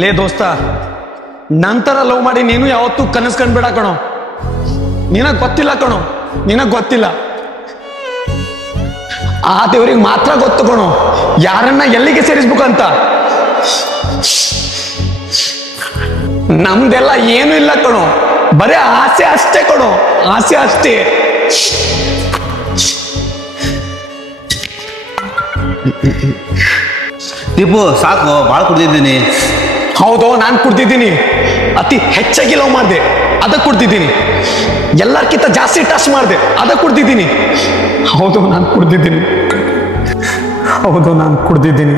ಲೇ ದೋಸ್ತ, ನಂತರ ಲವ್ ಮಾಡಿ ನೀನು ಯಾವತ್ತೂ ಕನಸು ಕಂಡ್ಬೇಡ ಕಣೋ. ನಿನಗ್ ಗೊತ್ತಿಲ್ಲ ಕಣೋ, ನಿನಗ್ ಗೊತ್ತಿಲ್ಲ. ಆ ದೇವ್ರಿಗೆ ಮಾತ್ರ ಗೊತ್ತು ಕಣೋ ಯಾರನ್ನ ಎಲ್ಲಿಗೆ ಸೇರಿಸ್ಬೇಕಂತ. ನಮ್ದೆಲ್ಲ ಏನು ಇಲ್ಲ ಕಣೋ, ಬರೇ ಆಸೆ ಅಷ್ಟೇ ಕಣೋ, ಆಸೆ ಅಷ್ಟೇ. ದೀಪು ಸಾಕು, ಭಾಳ ಕುಡ್ದಿದ್ದೀನಿ. ಹೌದು, ನಾನು ಕುಡ್ದಿದ್ದೀನಿ. ಅತಿ ಹೆಚ್ಚಾಗಿ ಲವ್ ಮಾಡಿದೆ, ಅದಕ್ಕೆ ಕುಡ್ದಿದ್ದೀನಿ. ಎಲ್ಲರ್ಕಿಂತ ಜಾಸ್ತಿ ಟಚ್ ಮಾಡಿದೆ, ಅದಕ್ಕೆ ಕುಡ್ದಿದ್ದೀನಿ. ಹೌದು, ನಾನು ಕುಡ್ದಿದ್ದೀನಿ.